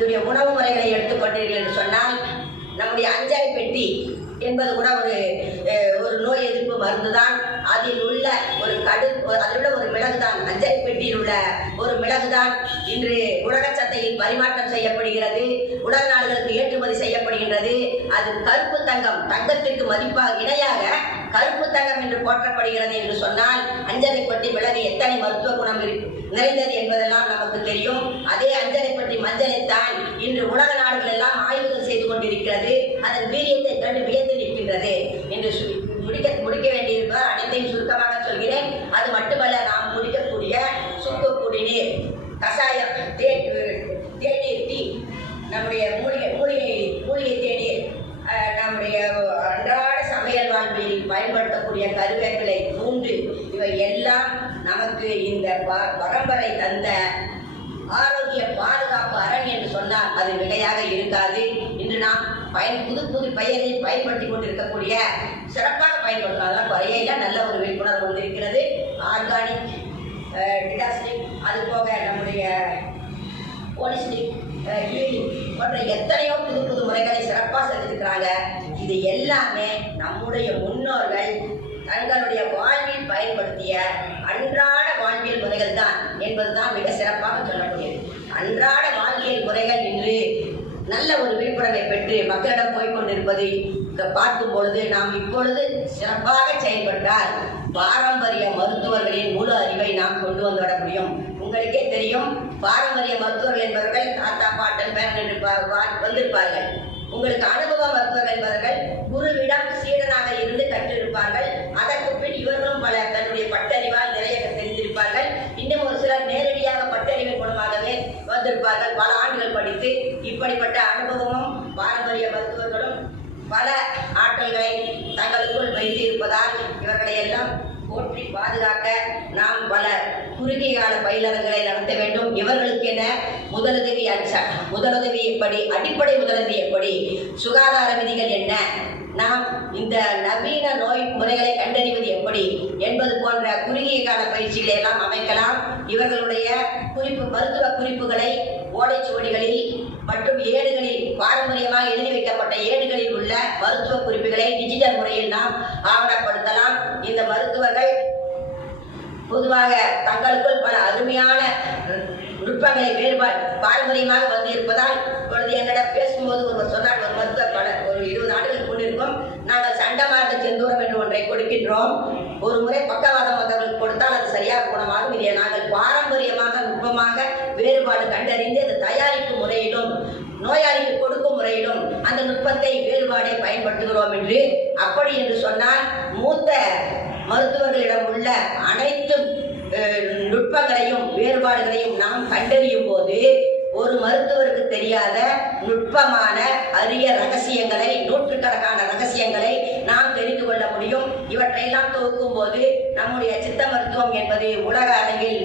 இதனுடைய உணவு முறைகளை எடுத்துக்கொண்டீர்கள் என்று சொன்னால் நம்முடைய அஞ்சரை பெட்டி என்பது கூட ஒரு நோய் எதிர்ப்பு மருந்து தான். அதில் உள்ள ஒரு மிளகு தான், அஞ்சரை பெட்டியில் உள்ள ஒரு மிளகு தான் இன்று உலக சந்தையில் பரிமாற்றம் செய்யப்படுகிறது, உலக நாடுகளுக்கு ஏற்றுமதி செய்யப்படுகின்றது. அது கருப்பு தங்கம், தங்கத்திற்கு மதிப்பாக இணையாக கருப்பு தங்கம் என்று போற்றப்படுகிறது என்று சொன்னால் அஞ்சரை பெட்டி மிளகு எத்தனை மருத்துவ குணம் நிறைந்தது என்பதெல்லாம் நமக்கு தெரியும். அதே அஞ்சரை பெட்டி மஞ்சளைத்தான் இன்று உலக நாடுகள் எல்லாம் ஆய்வுகள் செய்து கொண்டிருக்கிறது. அதன் வீரியத்தை கண்டு வியந்து நிற்கின்றது என்று முடிக்க வேண்டியிருப்பதால் அனைத்தையும் சுருக்கமாக சொல்கிறேன். அது மட்டுமல்ல, நாம் குடிக்கக்கூடிய சுக்கு குடிநீர், கஷாயம், தேநீர், டீ, நம்முடைய மூலிகை தேநீர், நம்முடைய அன்றாட சமையல் வாழ்வில் பயன்படுத்தக்கூடிய கருவேப்பிலை, பூண்டு, இவை எல்லாம் நமக்கு இந்த பரம்பரை தந்த ஆரோக்கிய பாதுகாப்பு அரண் என்று சொன்னால் அது மிகையாக இருக்காது. இன்று நாம் புது பெயரில் பயன்படுத்தி கொண்டிருக்கக்கூடிய சிறப்பாக பயன்படுத்தலாம், குறையில நல்ல ஒரு விழிப்புணர்வு வந்திருக்கிறது. ஆர்கானிக், டிடாஸ்டிக், அது போக நம்முடைய போலிஸ்டிக், போன்ற எத்தனையோ புது முறைகளை சிறப்பாக செஞ்சிருக்கிறாங்க. இது எல்லாமே நம்முடைய முன்னோர்கள் தங்களுடைய வாழ்வில் பயன்படுத்திய அன்றாட வாழ்வியல் முறைகள் தான் என்பதுதான் மிக சிறப்பாக சொல்லக்கூடியது. அன்றாட வாழ்வியல் முறைகள் இன்று நல்ல ஒரு விழிப்புணர்வை பெற்று மக்களிடம் போய்கொண்டிருப்பதை பார்க்கும் பொழுது நாம் இப்பொழுது சிறப்பாக செயல்பட்டால் பாரம்பரிய மருத்துவர்களின் முழு அறிவை நாம் கொண்டு வந்துவிட முடியும். உங்களுக்கே தெரியும், பாரம்பரிய மருத்துவர்கள் என்பவர்கள் தாத்தா பாட்டன் பேரன் வந்திருப்பார்கள். உங்களுக்கு அனுபவ மருத்துவர்கள் என்பவர்கள் குருவிடம் சீடனாக இருந்து கற்றிருப்பார்கள். அதற்கு பின் இவர்களும் பல தன்னுடைய பட்டறிவால் நிறைய தெரிந்திருப்பார்கள். இன்னும் ஒரு சிலர் நேரடியாக பட்டறிவின் மூலமாகவே வந்திருப்பார்கள், பல ஆண்டுகள் படித்து. இப்படிப்பட்ட அனுபவமும் பாரம்பரிய மருத்துவர்களும் பல ஆற்றல்களை தங்களுக்குள் வைத்து இருப்பதால் இவர்களை எல்லாம் போற்றி பாதுகாக்க நாம் பல குறுகிய கால பயிலரங்களை நடத்த வேண்டும். இவர்களுக்கு என முதலுதவி எப்படி, அடிப்படை முதலுதவி எப்படி, சுகாதார விதிகள் என்ன, நாம் இந்த நவீன நோய் முறைகளை கண்டறிவது எப்படி என்பது போன்ற குறுகிய கால பயிற்சிகளை எல்லாம் அமைக்கலாம். இவர்களுடைய மருத்துவ குறிப்புகளை ஓலைச்சுவடிகளில் மற்றும் ஏடுகளில், பாரம்பரியமாக எழுதி வைக்கப்பட்ட ஏடுகளில் உள்ள மருத்துவ குறிப்புகளை டிஜிட்டல் முறையில் நாம் ஆவணப்படுத்தலாம். இந்த மருத்துவர்கள் பொதுவாக தங்களுக்குள் பல அருமையான நுட்பங்களை பாரம்பரியமாக வந்து இருப்பதால் இப்பொழுது என்னிடம் பேசும்போது ஒருவர் சொன்னார், ஒரு மருத்துவர் ஒரு 20 ஆண்டுகளுக்கு முன்னிருக்கும், நாங்கள் சண்டமார்ந்த செந்தூரம் என்று ஒன்றை கொடுக்கின்றோம். ஒரு முறை பக்கவாதம் வந்தவர்களுக்கு கொடுத்தால் அது சரியாக குணமாகும். இதை நாங்கள் பாரம்பரியமாக நுட்பமாக வேறுபாடு கண்டறிந்து அந்த தயாரிப்பு முறையிலும் நோயாளிக்கு கொடுக்கும் முறையிலும் அந்த நுட்பத்தை வேறுபாடை பயன்படுத்துகிறோம் என்று. அப்படி என்று சொன்னால் மூத்த மருத்துவர்களிடம் உள்ள அனைத்து நுட்பங்களையும் வேறுபாடுகளையும் நாம் கண்டறியும் போது ஒரு மருத்துவருக்கு தெரியாத நுட்பமான அரிய ரகசியங்களை, நூற்றுக்கணக்கான ரகசியங்களை நாம் தெரிந்து கொள்ள முடியும். இவற்றையெல்லாம் தொகுக்கும் போது நம்முடைய சித்த மருத்துவம் என்பது உலக அளவில்